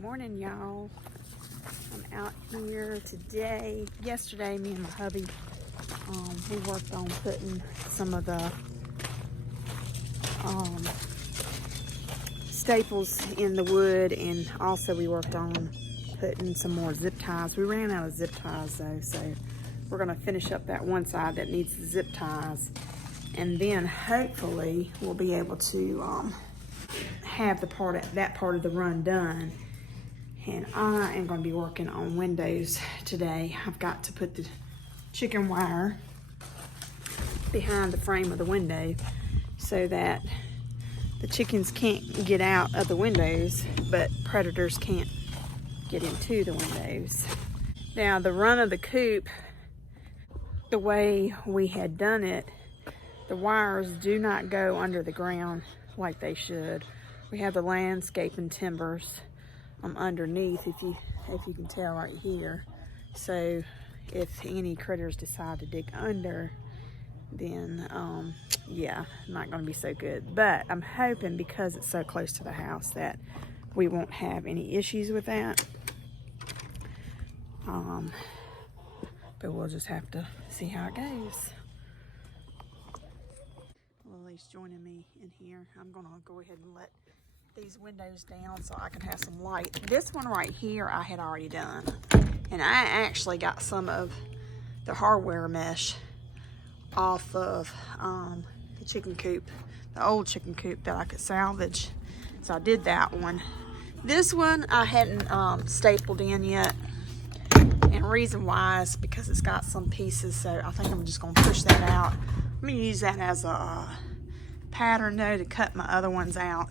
Morning, y'all. I'm out here today. Yesterday, me and my hubby, we worked on putting some of the staples in the wood, and also we worked on putting some more zip ties. We ran out of zip ties though, so we're gonna finish up that one side that needs the zip ties, and then hopefully we'll be able to have that part of the run done. And I am going to be working on windows today. I've got to put the chicken wire behind the frame of the window so that the chickens can't get out of the windows, but predators can't get into the windows. Now, the run of the coop, the way we had done it, the wires do not go under the ground like they should. We have the landscaping timbers underneath, if you can tell right here. So if any critters decide to dig under, then yeah, not going to be so good. But I'm hoping, because it's so close to the house, that we won't have any issues with that. But we'll just have to see how it goes. Lily's joining me in here. I'm gonna go ahead and let these windows down so I can have some light. This one right here I had already done, and I actually got some of the hardware mesh off of the chicken coop, the old chicken coop that I could salvage, so I did that one. This one I hadn't stapled in yet, and reason why is because it's got some pieces, so I think I'm just gonna push that out. I'm gonna use that as a pattern though to cut my other ones out.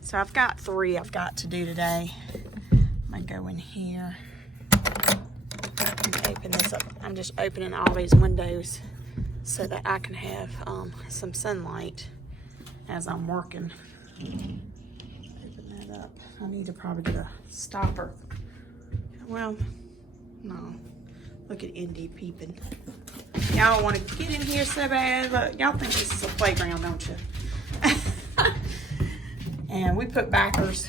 So I've got 3 I've got to do today. I'm gonna go in here and open this up. I'm just opening all these windows so that I can have some sunlight as I'm working. Open that up. I need to probably get a stopper. Well, no. Look at Indy peeping. Y'all want to get in here so bad. Look, y'all think this is a playground, don't you? And we put backers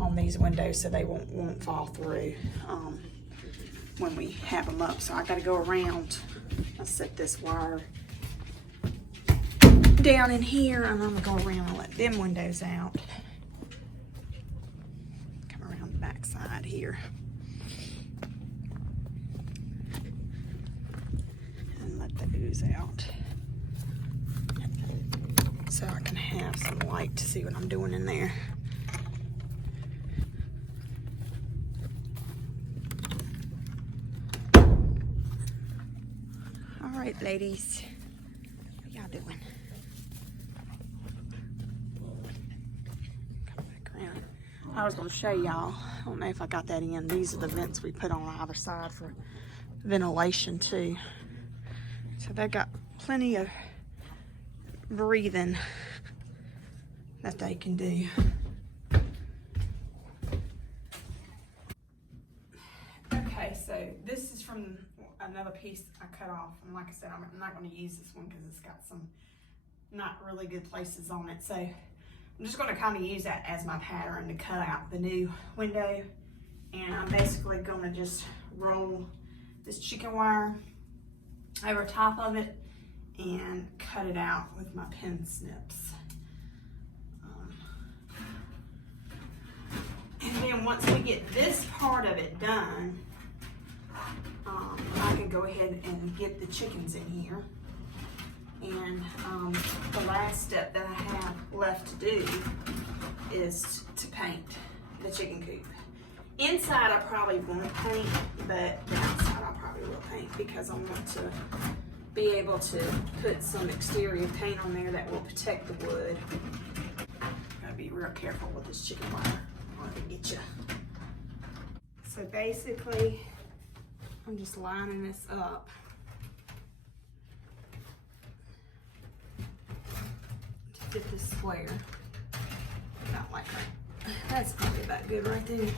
on these windows so they won't fall through when we have them up. So I got to go around. I'll set this wire down in here, and I'm going to go around and let them windows out. Come around the back side here. And let those out, so I can have some light to see what I'm doing in there. All right, ladies, what y'all doing? Come back around. I was gonna show y'all, I don't know if I got that in. These are the vents we put on either side for ventilation too. So they got plenty of breathing that they can do. Okay, so this is from another piece I cut off, and like I said, I'm not going to use this one because it's got some not really good places on it. So I'm just going to kind of use that as my pattern to cut out the new window, and I'm basically going to just roll this chicken wire over top of it and cut it out with my pin snips. And then once we get this part of it done, I can go ahead and get the chickens in here. And the last step that I have left to do is to paint the chicken coop. Inside I probably won't paint, but the outside I probably will paint, because I want to be able to put some exterior paint on there that will protect the wood. Gotta be real careful with this chicken wire, or it'll get you. So basically, I'm just lining this up to fit this square. About like that. That's probably about good right there.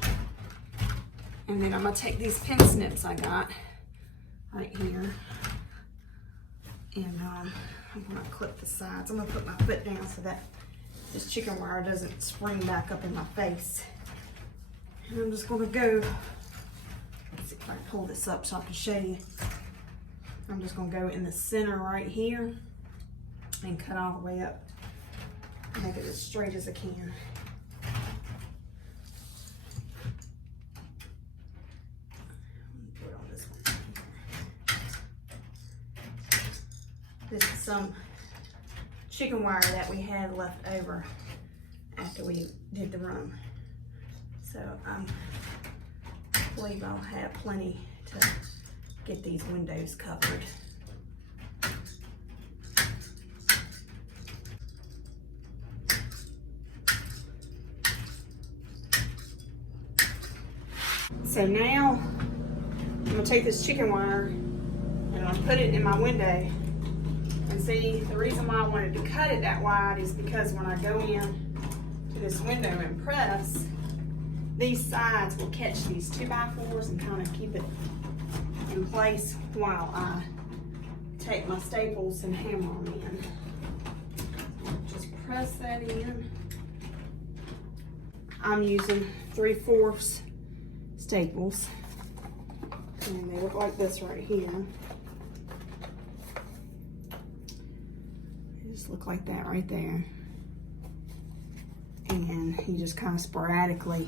And then I'm gonna take these pin snips I got right here, and I'm gonna clip the sides. I'm gonna put my foot down so that this chicken wire doesn't spring back up in my face And I'm just gonna go, let's see if I can pull this up so I can show you. I'm just gonna go in the center right here and cut all the way up. Make it as straight as I can. Put it on this one. This is some chicken wire that we had left over after we did the room. So I believe I'll have plenty to get these windows covered. So now I'm gonna take this chicken wire and I'll put it in my window. And see, the reason why I wanted to cut it that wide is because when I go in to this window and press, these sides will catch these 2x4s and kind of keep it in place while I take my staples and hammer them in. Just press that in. I'm using 3/4 staples, and they look like this right here. They just look like that right there. And you just kind of sporadically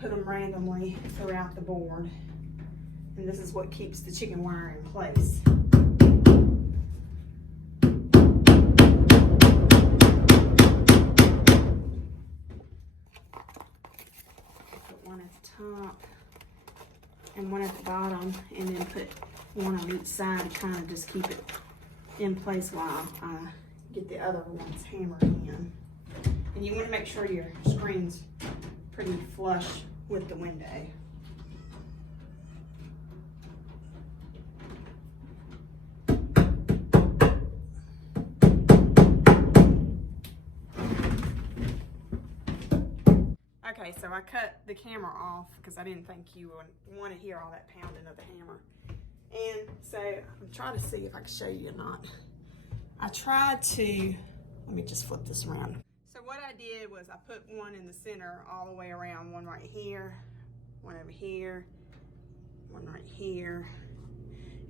put them randomly throughout the board. And this is what keeps the chicken wire in place. Put one at the top and one at the bottom, and then put one on each side to kind of just keep it in place while I get the other ones hammered in. And you want to make sure your screen's pretty flush with the window. Okay, so I cut the camera off because I didn't think you would want to hear all that pounding of the hammer. And so I'm trying to see if I can show you or not. I tried to, let me just flip this around. So what I did was I put one in the center all the way around, one right here, one over here, one right here,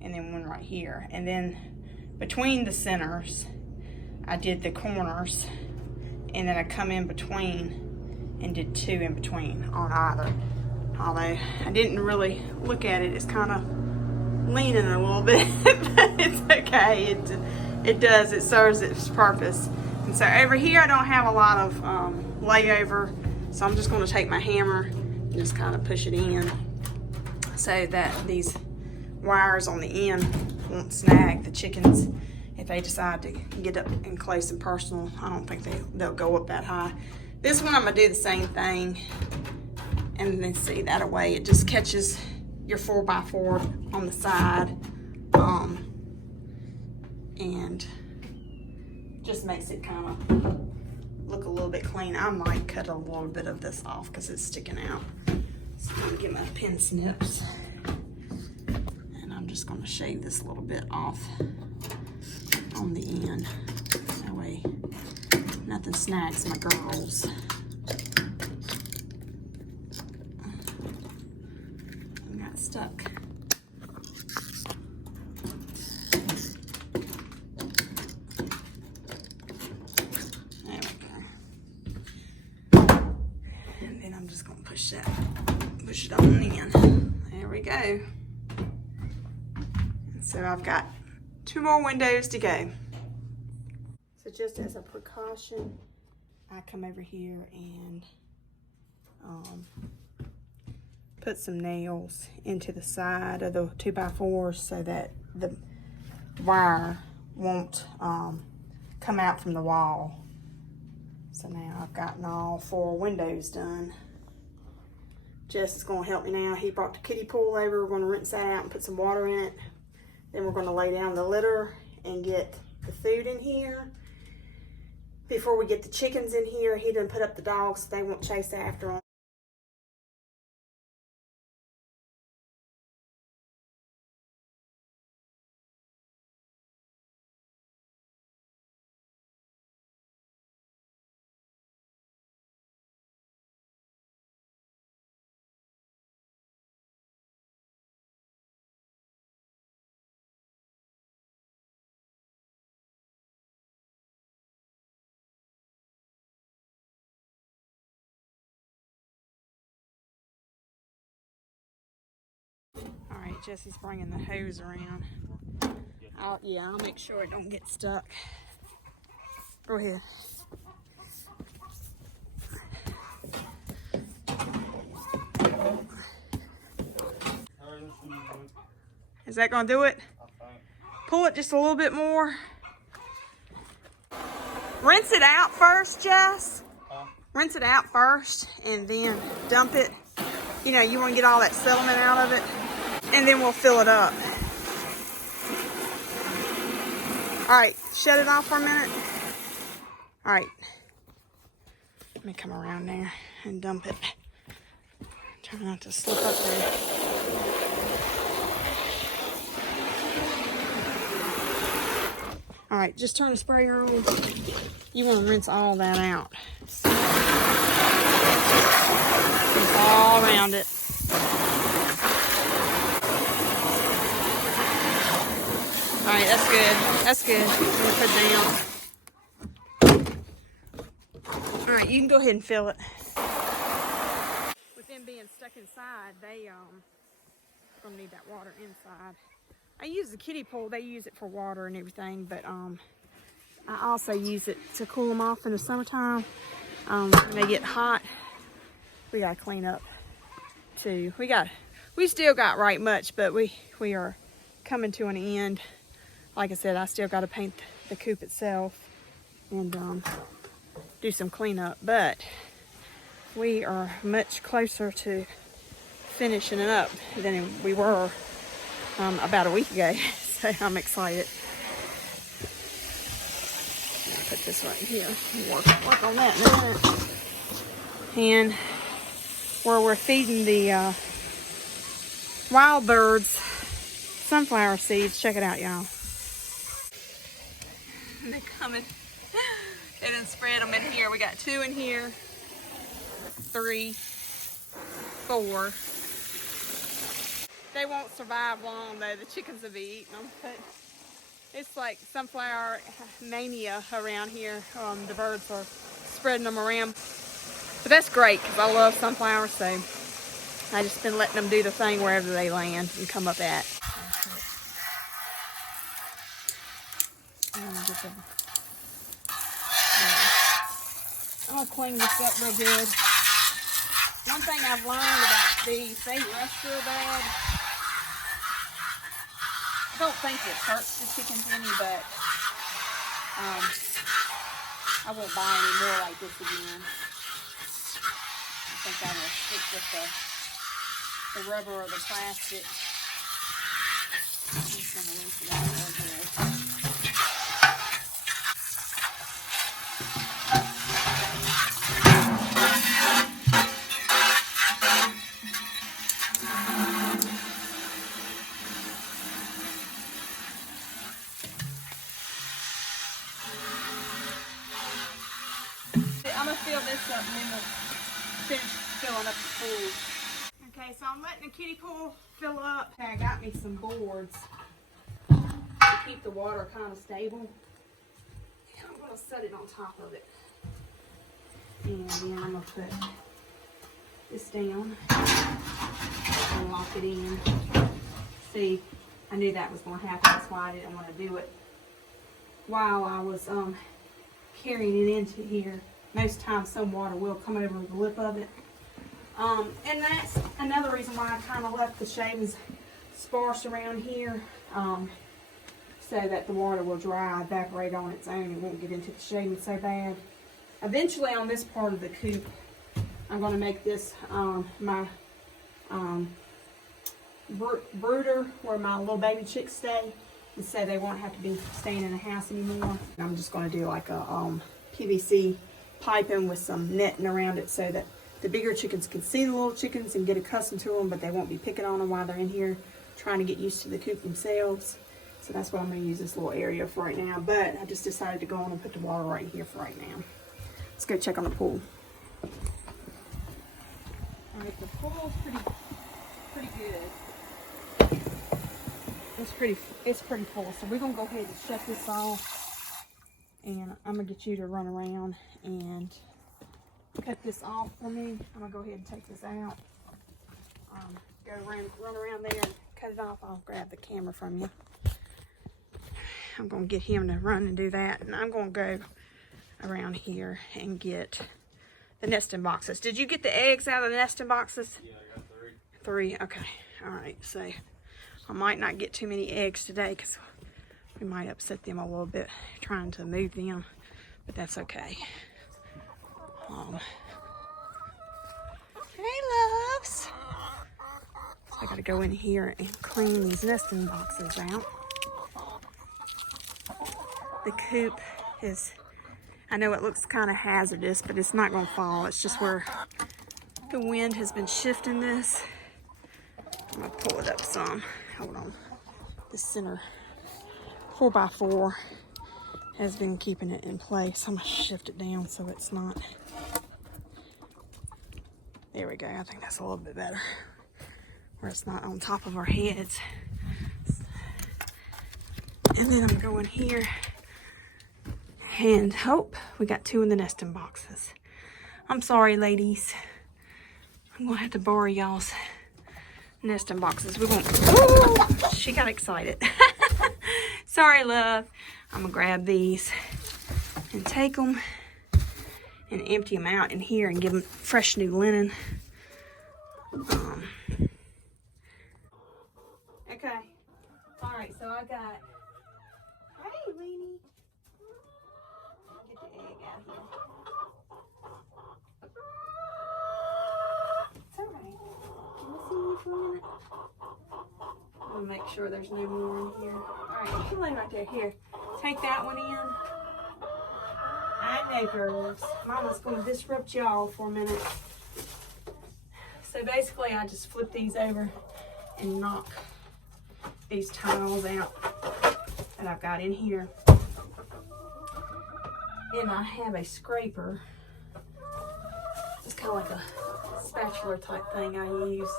and then one right here. And then between the centers, I did the corners, and then I come in between and did 2 in between on either. Although I didn't really look at it, it's kind of leaning a little bit, but it's okay. It does, it serves its purpose. And so over here I don't have a lot of layover, so I'm just going to take my hammer and just kind of push it in so that these wires on the end won't snag the chickens if they decide to get up and close and personal. I don't think they'll go up that high. This one I'm going to do the same thing, and then see that way it just catches your 4x4 on the side, and just makes it kind of look a little bit clean. I might cut a little bit of this off because it's sticking out. So I'm going to get my pin snips, and I'm just going to shave this a little bit off on the end. That way nothing snags my girls. I got stuck. There we go. And then I'm just gonna push it on in. There we go. So I've got 2 more windows to go. So just as a precaution, I come over here and put some nails into the side of the 2x4s so that the wire won't come out from the wall. So now I've gotten all 4 windows done. Jess is going to help me now. He brought the kiddie pool over. We're going to rinse that out and put some water in it. Then we're going to lay down the litter and get the food in here. Before we get the chickens in here, he done put up the dogs so they won't chase after them. Jesse's bringing the hose around. I'll make sure it don't get stuck. Go ahead. Is that gonna do it? Pull it just a little bit more. Rinse it out first, Jess. Rinse it out first and then dump it. You know, you want to get all that sediment out of it. And then we'll fill it up. All right, shut it off for a minute. All right. Let me come around there and dump it. Try not to slip up there. All right, just turn the sprayer on. You want to rinse all that out. Rinse all around it. All right, that's good. That's good. I'm gonna put it down. All right, you can go ahead and fill it. With them being stuck inside, they gonna need that water inside. I use the kiddie pool. They use it for water and everything, but I also use it to cool them off in the summertime. When they get hot, we gotta clean up too. We still got right much, but we are coming to an end. Like I said, I still got to paint the coop itself and do some cleanup, but we are much closer to finishing it up than we were about a week ago. So I'm excited. I'll put this right here and work on that in a minute. And where we're feeding the wild birds sunflower seeds. Check it out, y'all. They're coming. They done spread them in here. We got 2 in here, 3, 4. They won't survive long though. The chickens will be eating them. But it's like sunflower mania around here. The birds are spreading them around. But that's great because I love sunflowers, so I just been letting them do the thing wherever they land and come up at. I'm gonna clean this up real good. One thing I've learned about these, they rust real bad. I don't think it hurts the chickens any, but I won't buy any more like this again. I think I will stick with the rubber or the plastic. I'm just gonna rinse it out real good. I'm gonna fill this up and then we'll finish filling up the pool. Okay, so I'm letting the kiddie pool fill up. Okay, I got me some boards to keep the water kind of stable. And I'm gonna set it on top of it. And then I'm gonna put this down and lock it in. See, I knew that was gonna happen. That's why I didn't want to do it while I was carrying it into here. Most times some water will come over the lip of it. And that's another reason why I kind of left the shavings sparse around here, so that the water will dry, evaporate on its own. It won't get into the shavings so bad. Eventually on this part of the coop, I'm going to make this my brooder where my little baby chicks stay, and so they won't have to be staying in the house anymore. I'm just going to do like a PVC piping with some netting around it so that the bigger chickens can see the little chickens and get accustomed to them, but they won't be picking on them while they're in here trying to get used to the coop themselves. So that's what I'm going to use this little area for right now. But I just decided to go on and put the water right here for right now. Let's go check on the pool. Alright, the pool's pretty good. It's pretty full. So we're going to go ahead and shut this off. And I'm going to get you to run around and cut this off for me. I'm going to go ahead and take this out. Run around there and cut it off, I'll grab the camera from you. I'm gonna get him to run and do that, and I'm gonna go around here and get the nesting boxes. Did you get the eggs out of the nesting boxes? Yeah, I got 3. 3, okay. All right, so I might not get too many eggs today because we might upset them a little bit trying to move them, but that's okay. Hey, loves. So I gotta go in here and clean these nesting boxes out. The coop is, I know it looks kind of hazardous, but it's not gonna fall. It's just where the wind has been shifting this. I'm gonna pull it up some. Hold on. The center 4x4 has been keeping it in place. I'm gonna shift it down so it's not. There we go. I think that's a little bit better. Where it's not on top of our heads. And then I'm going here. And hope we got 2 in the nesting boxes. I'm sorry, ladies. I'm gonna have to borrow y'all's nesting boxes. We won't. Ooh, she got excited. Sorry, love. I'm gonna grab these and take them and empty them out in here and give them fresh new linen. Okay. All right. So I got. Hey, Weenie. Get the egg out here. It's all right. Can you see me for a minute? I'm gonna make sure there's no more in here. All right, you can lay right there. Here, take that one in. I know, girls. Mama's gonna disrupt y'all for a minute. So basically, I just flip these over and knock these tiles out that I've got in here. And I have a scraper. It's kind of like a spatula type thing I use.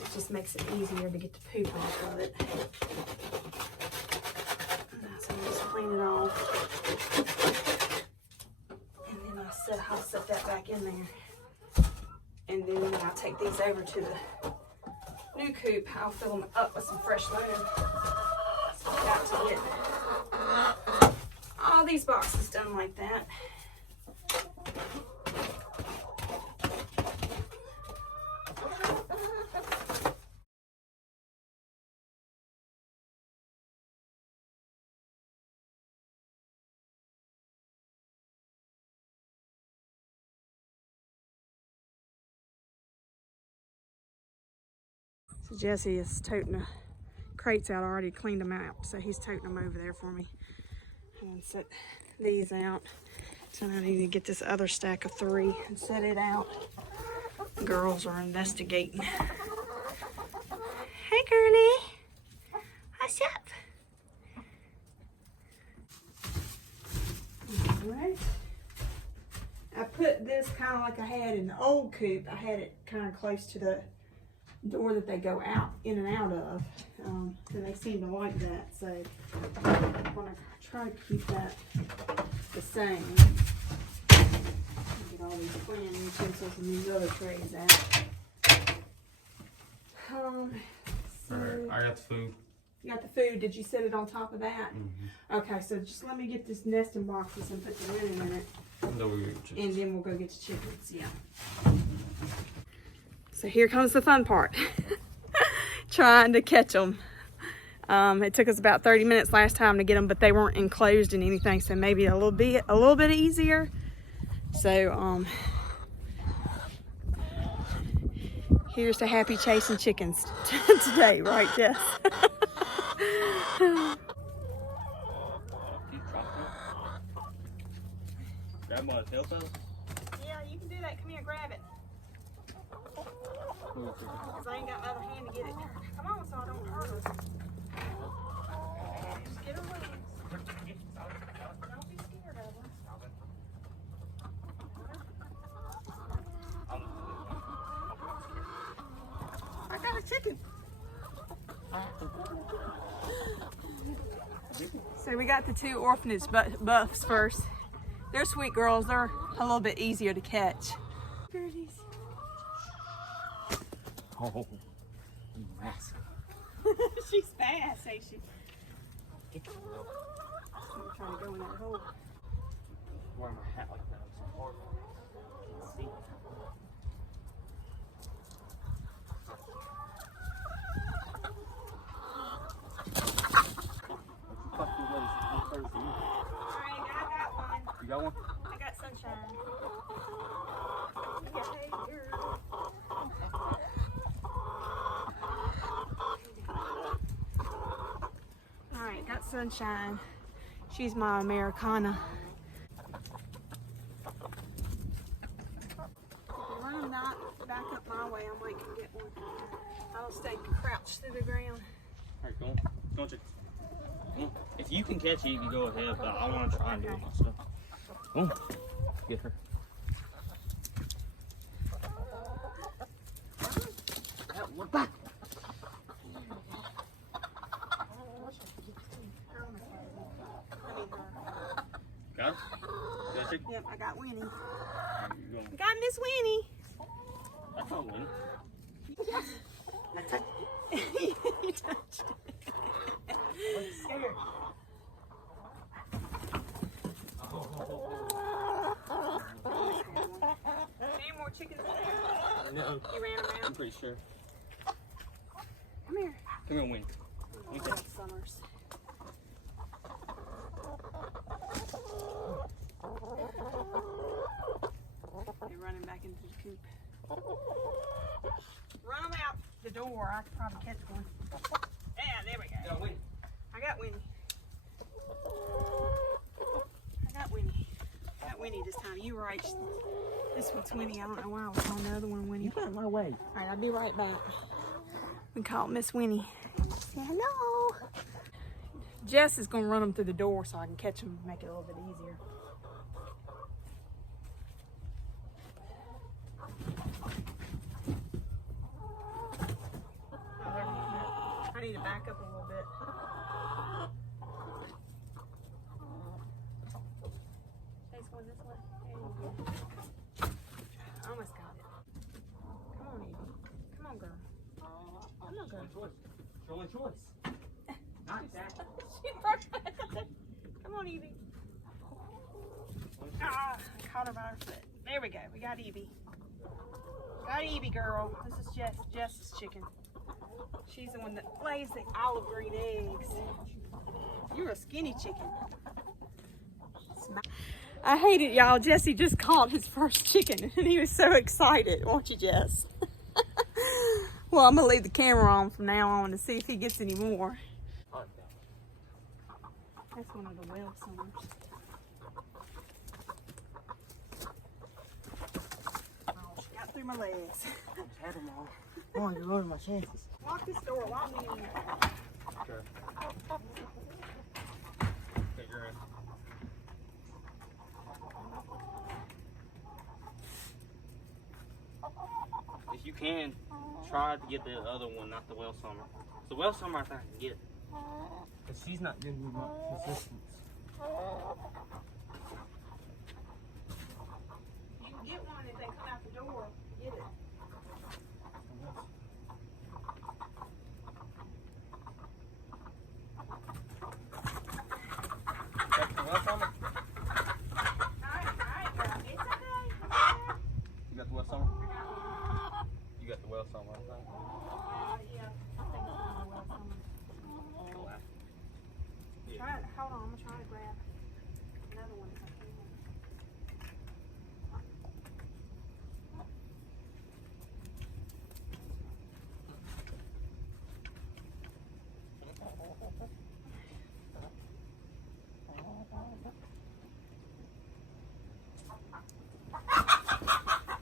It just makes it easier to get the poop off of it. So I just clean it off. And then I'll set that back in there. And then when I take these over to the new coop, I'll fill them up with some fresh linen. So I've got to get all these boxes done like that. So Jesse is toting the crates out. I already cleaned them out, so he's toting them over there for me. And set these out. So I need to get this other stack of 3 and set it out. The girls are investigating. Hey, girlie. What's up? All right. I put this kind of like I had in the old coop. I had it kind of close to the door that they go out in and out of, and they seem to like that, so I'm gonna try to keep that the same. Get all these cleaning utensils and these other trays out. So Alright, I got the food. You got the food. Did you set it on top of that? Mm-hmm. Okay, so just let me get this nesting boxes and put the linen in it, And then we'll go get the chickens. Yeah. So here comes the fun part. Trying to catch them. It took us about 30 minutes last time to get them, but they weren't enclosed in anything, so maybe a little bit easier. So here's to happy chasing chickens today, right, Jess? Grab my tail toe? Yeah, you can do that. Come here, grab it. Because I ain't got my other hand to get it. Come on, so I don't hurt her. Just get her wings. Don't be scared of her. I got a chicken. So we got the 2 orphanage buffs first. They're sweet girls. They're a little bit easier to catch. Birdies. Oh. She's fast, ain't she? Get the wheel. I'm trying to go in that hole. Wear my hat like that. It's so hard. Can't see. Alright, I got one. You got one? I got sunshine. Yay, girl. Alright, got sunshine. She's my Americana. Run them not back up my way, I might can get one. I'll stay crouched to the ground. Alright, go on. Go on, chicks. Come on. If you can catch it, you can go ahead, but I want to try and do it myself. Come on. Get her. Look back. Got it? Got it? Yep, I got Winnie. You going? I got Miss Winnie. That's not winning. I touched it. You touched it. I'm scared. Any more chickens in there? No. You ran them I'm out? pretty sure. Come here. Come here, Win. Oh, Summers. They're running back into the coop. Run them out the door. I could probably catch one. Yeah, there we go. Go, Win. I got Winnie. I got Winnie. I got Winnie this time. You were right. This one's Winnie. I don't know why I was on the other one, Winnie. You got in my way. All right, I'll be right back. We call it Miss Winnie. Say hello. Jess is gonna run them through the door so I can catch them and make it a little bit easier. I need to back up a little bit. Chase one this way. There you go. I almost got it. Come on, Evie. Come on, girl. Come on, girl. Your only choice. Not that. She broke. Come on, Evie. Ah, I caught her by her foot. There we go. We got Evie. Got Evie, girl. This is Jess's chicken. She's the one that lays the olive green eggs. You're a skinny chicken. I hate it, y'all. Jesse just caught his first chicken, and he was so excited. Won't you, Jess? Well, I'm going to leave the camera on from now on to see if he gets any more. That's one of the whale summers. Oh, she got through my legs. I had them all. Oh, you're ruining my chances. Lock this door. Lock me in there. Okay. Okay, you're in. If you can, try to get the other one, not the whale summer. The whale summer, I think I can get. Because she's not giving me much resistance. You can get one if they come out the door. Get it. That's the whale summer? Alright, girl. It's okay. You got the whale summer? You got the whale summer, I think. Yeah, I think it's one of the whale summers. Try it. Hold on, I'm gonna try to grab another one if I can.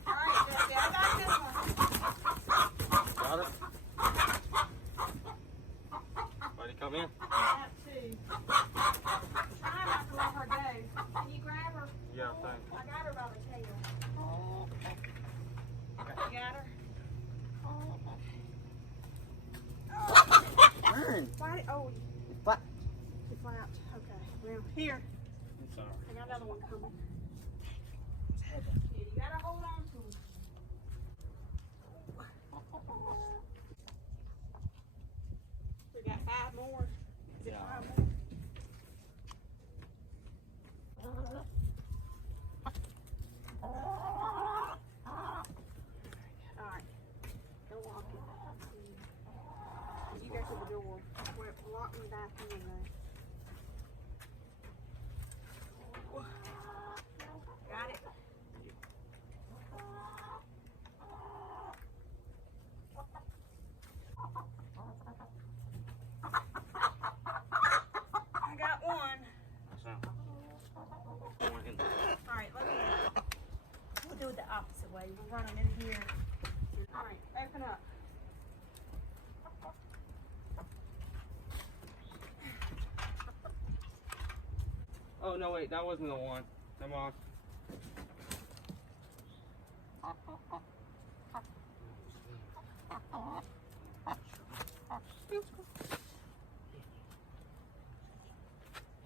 Alright, Jesse, I got this one. Got it? Ready to come in? I got two. Try not to let her go. Can you grab her? Yeah, I think. I got her by the tail. You got her? Turn. Why? Oh, What? you flapped. Okay. Well, here. I'm sorry. I got another one coming. Yeah, you gotta hold on to him. 5 more? Is it 5 more? Alright. Go walk it. You go to the door. Lock me back in there. Got it? I got one. Alright, let me we'll do it the opposite way. We'll run them in here. Alright, open up. Oh no, wait, that wasn't the one. Come on.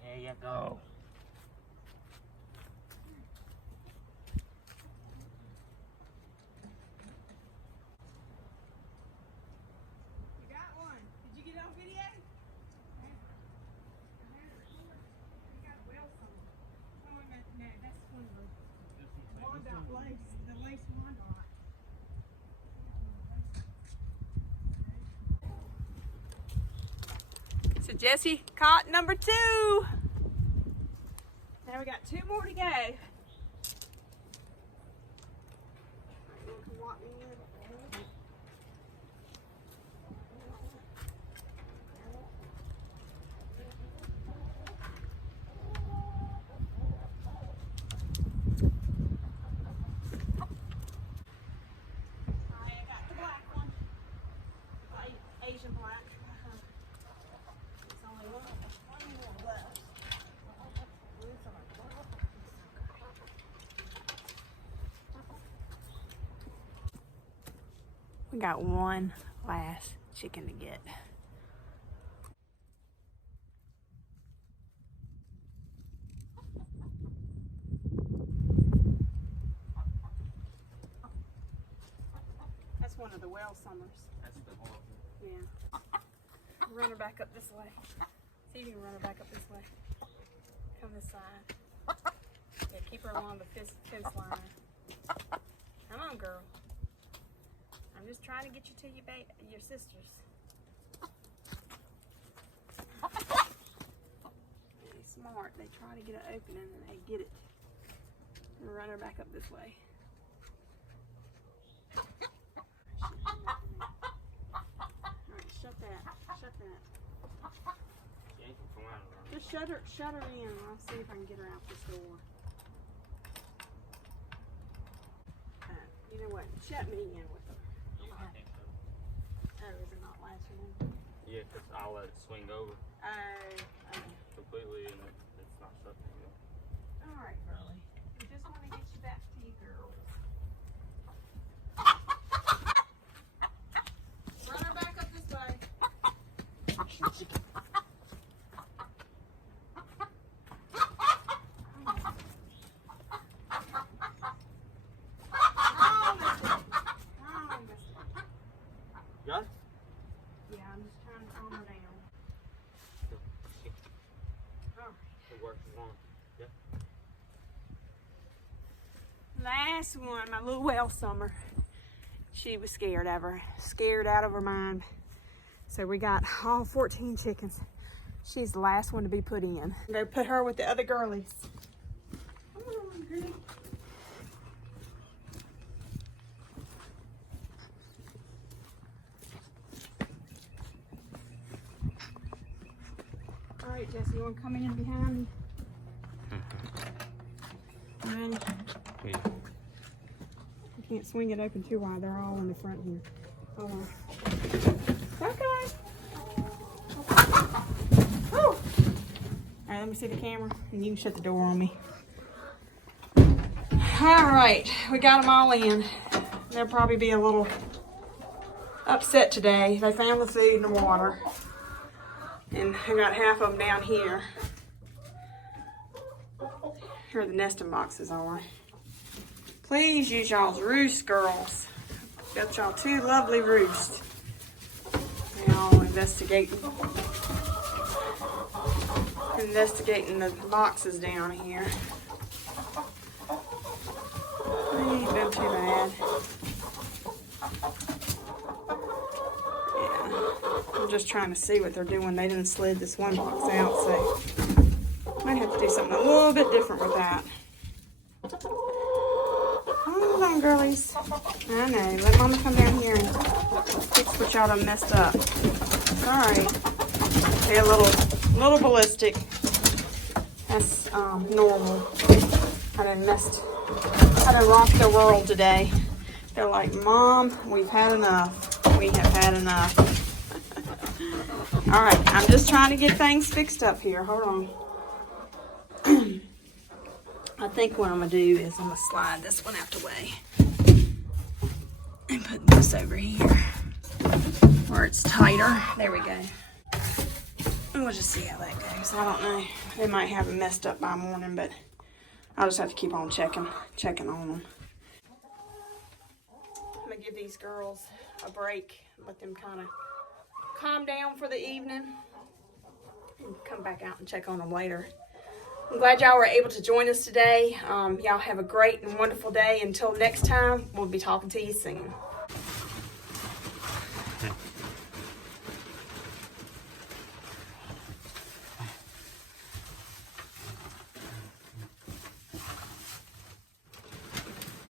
There you go. You got one. Did you get it on video? You got well some. Oh, no, that's one of the Wandot lace. The lace Wandot. So Jesse caught number 2. Now we got 2 more to go. Alright, you can walk me in. Alright, I got the black one. Asian black. It's only one more left. We got one last chicken to get. That's one of the well summers. That's the whole. Yeah. Run her back up this way. See if you can run her back up this way. Come this side. Yeah, keep her along the fence line. Come on, girl. I'm just trying to get you to your sisters. They're smart. They try to get an opening and they get it. And run her back up this way. Alright, shut that. Shut that. She ain't gonna come out of there. Just shut her in and I'll see if I can get her out this door. You know what? Shut me in with her. Yeah, I think so. Oh, is it not latching in? Yeah, because I'll let it swing over Oh, completely and it's not shut anymore. alright, girlie. We just want to get you back to you girls. Run her back up this way. Got it? Yeah, I'm just trying to calm her down. Alright. It works as long. Yeah. Last one, my little well summer. She was scared of her. Scared out of her mind. So we got all 14 chickens. She's the last one to be put in. Go put her with the other girlies. Come on, girl. All right, Jesse, you want to come in behind me? Ready? Yeah. You can't swing it open too wide. They're all in the front here. Hold on. Okay. Woo. All right, let me see the camera, and you can shut the door on me. All right, we got them all in. They'll probably be a little upset today. They found the food and the water. And I got half of them down here. Here the nesting boxes are. Please use y'all's roost, girls. Got y'all 2 lovely roosts. They all investigating. investigating the boxes down here. They ain't been too bad. Yeah, I'm just trying to see what they're doing. They didn't slid this one box out, so might have to do something a little bit different with that. Hold on, girlies. I know. Let Mama come down here and fix what y'all done messed up. Alright. They're a little ballistic. That's normal. I done rocked their world today. They're like, Mom, we've had enough. We have had enough. Alright, I'm just trying to get things fixed up here. Hold on. I think what I'm going to do is I'm going to slide this one out the way. And put this over here where it's tighter. There we go. And we'll just see how that goes. I don't know. They might have it messed up by morning, but I'll just have to keep on checking on them. I'm going to give these girls a break. Let them kind of calm down for the evening. And come back out and check on them later. I'm glad y'all were able to join us today. Y'all have a great and wonderful day. Until next time, we'll be talking to you soon.